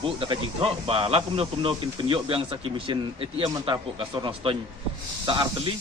bu da kajing tho ba la kumno kin penyok biang saki mission ATM mentapo ka sorno stony sa arteli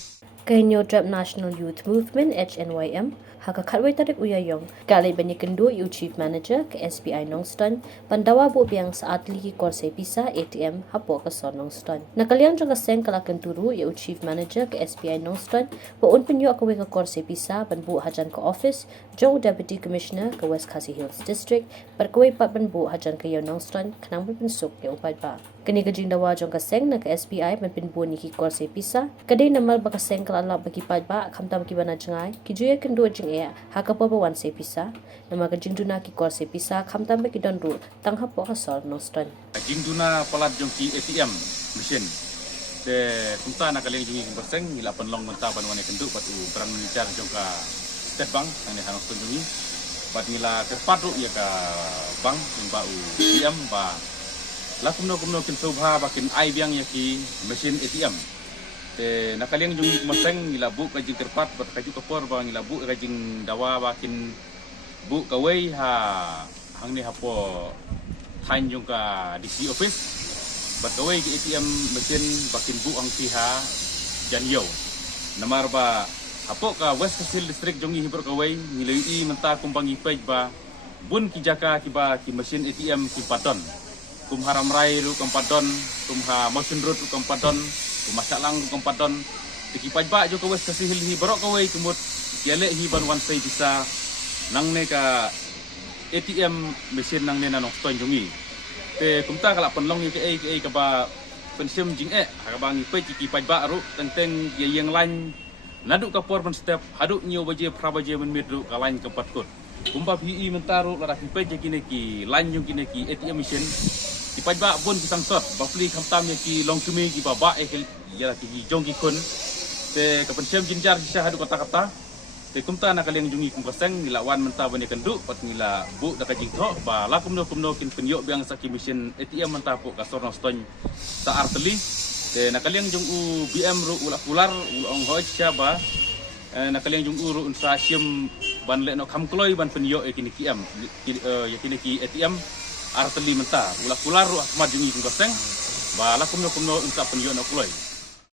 Kenyo Drab National Youth Movement HNYM haka khatwai tarik uyayong kalay bani kendo yu Chief Manager ke SBI Nongston pandawa bu biang saat ligi korse pisa ATM hapo ka son Nongston nakaliang jang seng kala kenturu yu Chief Manager ke SBI Nongston bo un penyo ka weka korse pisa ban bu hajan ka office jong Deputy Commissioner ke West Khasi Hills District perkawai pat ban bu hajan ka yu Nongston kanang berpensuk yu upad ba kini kajing dawa jong ka seng na ka SBI ban pinbu ni ki korse pisa kadai namal ba ka seng kala la bagi pad ba khamtam ki bana jangai ki juye kendo jing e haka pa ba wan se pisa nama kajing duna ki korse pisa khamtam ba ki don ru tang hapo ka sol Nongston kajing duna palat jong ki ATM mission te kumta na kaleng jungi berseng ila penlong menta ban wane kendo patu peran militar jong ka State Bank ane Nongston jungi bat ngila tepat ru ya ka bank yang bau ATM ba la kumno kin subha bakin ai biang ya ki mesin ATM te nakaliang jungi maseng ngila bu kajing terpat bat kaju kapor ba ngila bu kajing dawa bakin bu kawai ha hang ni hapo thain jung ka DC office bat kawai ki ATM mesin bakin bu ang piha janyo namar ba hapo ka West Khasi District jungi hibur kawai ngilai menta kumpangi pej ba bun ki jaka ki ba ki mesin ATM ki paton kum haram rai ru kampadon kum ha motion road ru kampadon kum masalang ru kampadon tiki pajba jo ka West Khasi Hills hi borok kawai kumut yale hi ban wan sai bisa nang ne ka ATM mesin nang ne na Nongston jungi te kumta kala penlong ni ke ka ba pensim jing ka ba ngi pe tiki pajba ru teng yang lain naduk ka por ban step haduk nyo baje prabaje men midru ka lain ka patkut kumpa hi mentaru lara hi pe kine ki lain jung kine ki ATM mesin di pajba pun kisang sot bapli khamtam ya ki long kemi ki baba ya ki jong ki kun te kapan sem jinjar kisah hadu kata-kata te kumta na kaleng jungi kum kaseng nilawan menta bani kendu pat nila bu da kajing tho ba la kumno kin penyok biang saki mission ATM menta po ka sorno stony sa arteli te na kaleng jung u BM ru ular ong hoj siaba na kaleng jung ru unsa sim ban le no khamkloi ban penyok kini kiam ya kini ki ATM arteli menta ular ru ahmad jungi kum kaseng ba la kumno unsa penyok no kloi